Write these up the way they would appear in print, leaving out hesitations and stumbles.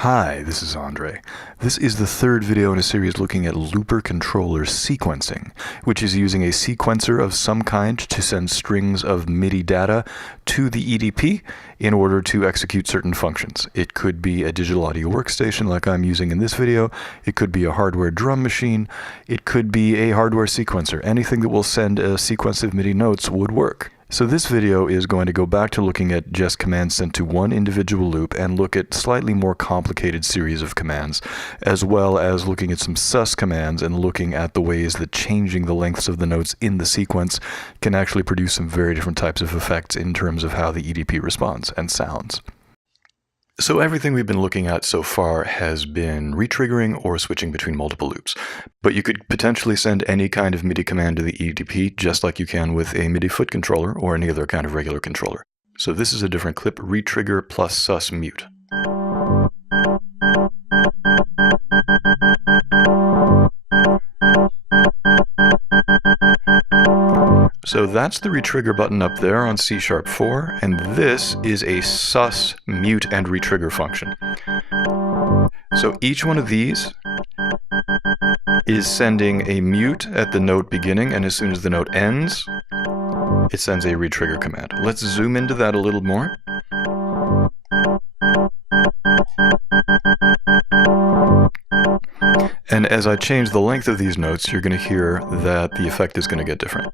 Hi, this is Andre. This is the third video in a series looking at looper controller sequencing, which is using a sequencer of some kind to send strings of MIDI data to the EDP in order to execute certain functions. It could be a digital audio workstation like I'm using in this video. It could be a hardware drum machine. It could be a hardware sequencer. Anything that will send a sequence of MIDI notes would work. So this video is going to go back to looking at just commands sent to one individual loop and look at slightly more complicated series of commands, as well as looking at some sus commands and looking at the ways that changing the lengths of the notes in the sequence can actually produce some very different types of effects in terms of how the EDP responds and sounds. So everything we've been looking at so far has been retriggering or switching between multiple loops. But you could potentially send any kind of MIDI command to the EDP just like you can with a MIDI foot controller or any other kind of regular controller. So this is a different clip, retrigger plus sus mute. So that's the retrigger button up there on C#4, and this is a sus mute and retrigger function. So each one of these is sending a mute at the note beginning, and as soon as the note ends, it sends a retrigger command. Let's zoom into that a little more. And as I change the length of these notes, you're going to hear that the effect is going to get different.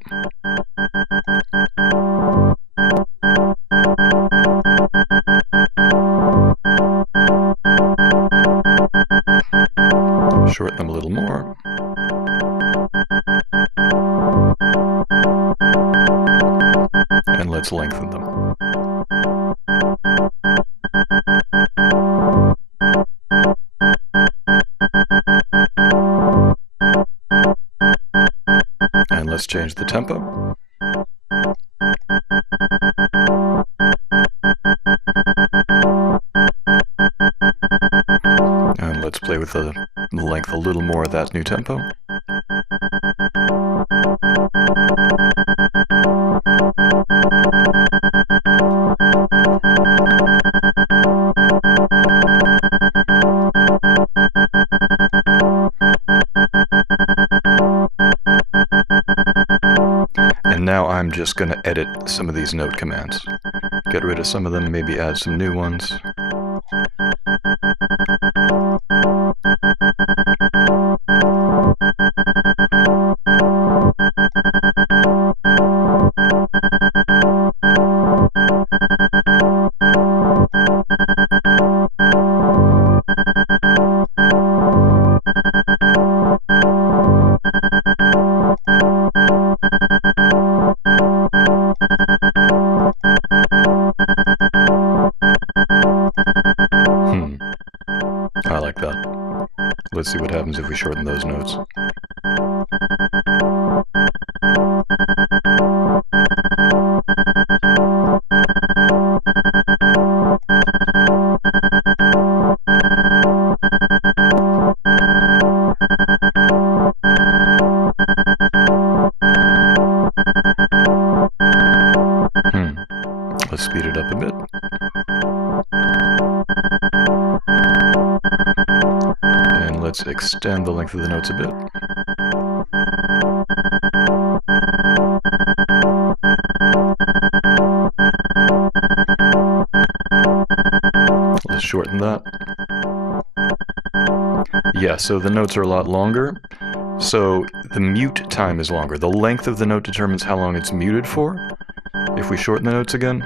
Shorten them a little more. And let's lengthen them. And let's change the tempo. And let's play with the length a little more of that new tempo. And now I'm just going to edit some of these note commands. Get rid of some of them, maybe add some new ones. I like that. Let's see what happens if we shorten those notes. Let's speed it up a bit. And let's extend the length of the notes a bit. Let's shorten that. Yeah, so the notes are a lot longer. So the mute time is longer. The length of the note determines how long it's muted for. If we shorten the notes again,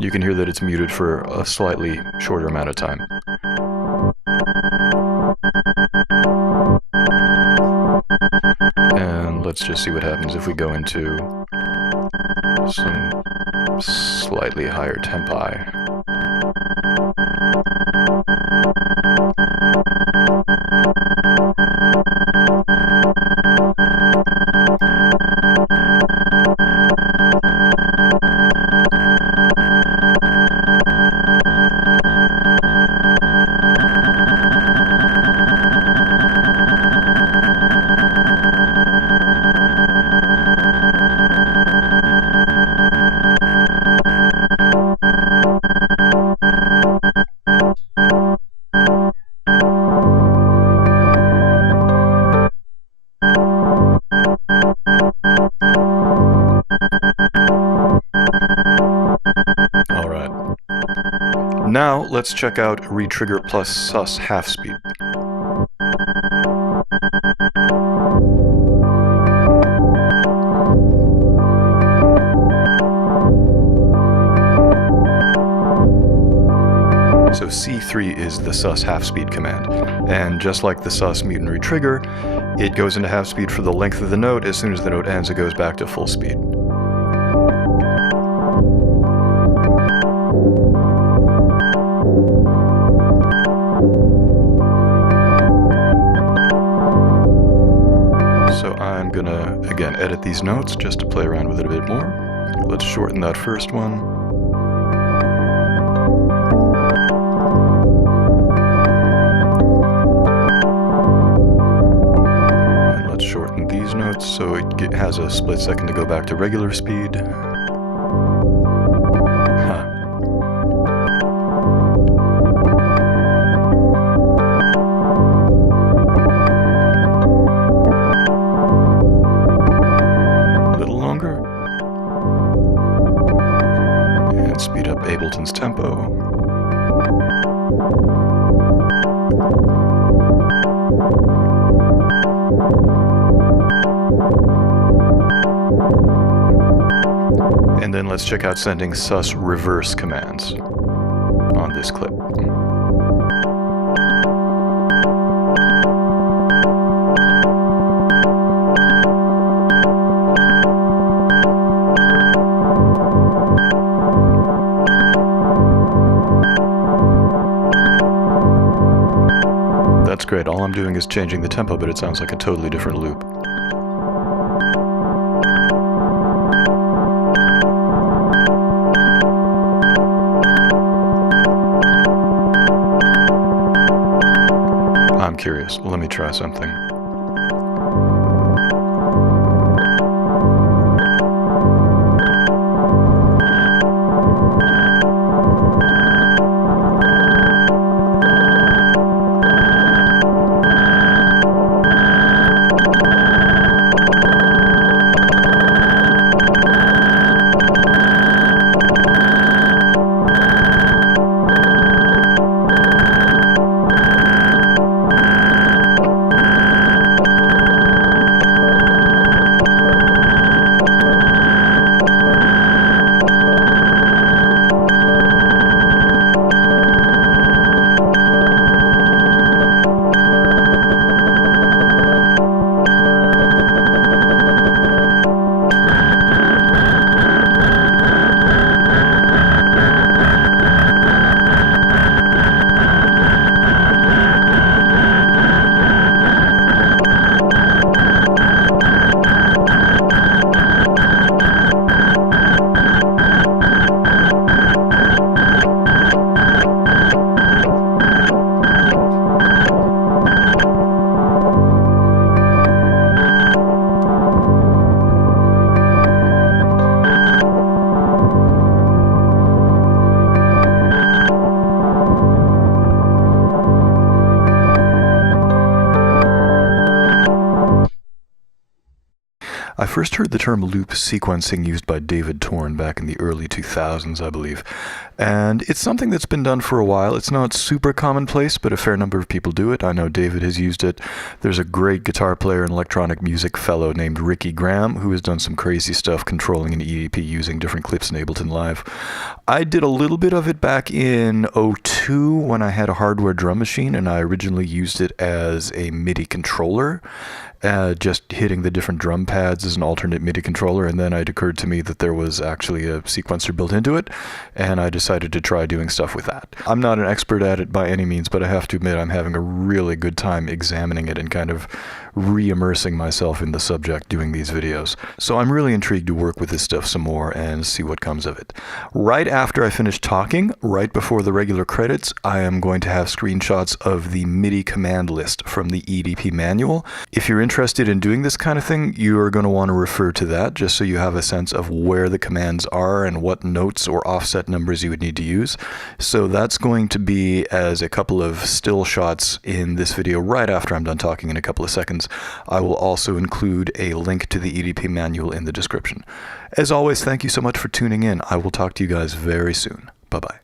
you can hear that it's muted for a slightly shorter amount of time. And let's just see what happens if we go into some slightly higher tempi. Now let's check out Retrigger plus SUS half speed. So C3 is the SUS half speed command, and just like the SUS mute and retrigger, it goes into half speed for the length of the note. As soon as the note ends, it goes back to full speed. So I'm gonna, again, edit these notes just to play around with it a bit more. Let's shorten that first one. And let's shorten these notes so it has a split second to go back to regular speed. Speed up Ableton's tempo. And then let's check out sending SUS Reverse commands on this clip. That's great. All I'm doing is changing the tempo, but it sounds like a totally different loop. I'm curious. Let me try something. I first heard the term loop sequencing used by David Torn back in the early 2000s, I believe. And it's something that's been done for a while. It's not super commonplace, but a fair number of people do it. I know David has used it. There's a great guitar player and electronic music fellow named Ricky Graham who has done some crazy stuff controlling an EDP using different clips in Ableton Live. I did a little bit of it back in 2002 when I had a hardware drum machine, and I originally used it as a MIDI controller. Just hitting the different drum pads as an alternate MIDI controller, and then it occurred to me that there was actually a sequencer built into it, and I decided to try doing stuff with that. I'm not an expert at it by any means, but I have to admit I'm having a really good time examining it and kind of re-immersing myself in the subject doing these videos. So I'm really intrigued to work with this stuff some more and see what comes of it. Right after I finish talking, right before the regular credits, I am going to have screenshots of the MIDI command list from the EDP manual. If you're interested in doing this kind of thing, you are going to want to refer to that just so you have a sense of where the commands are and what notes or offset numbers you would need to use. So that's going to be as a couple of still shots in this video right after I'm done talking in a couple of seconds. I will also include a link to the EDP manual in the description. As always, thank you so much for tuning in. I will talk to you guys very soon. Bye-bye.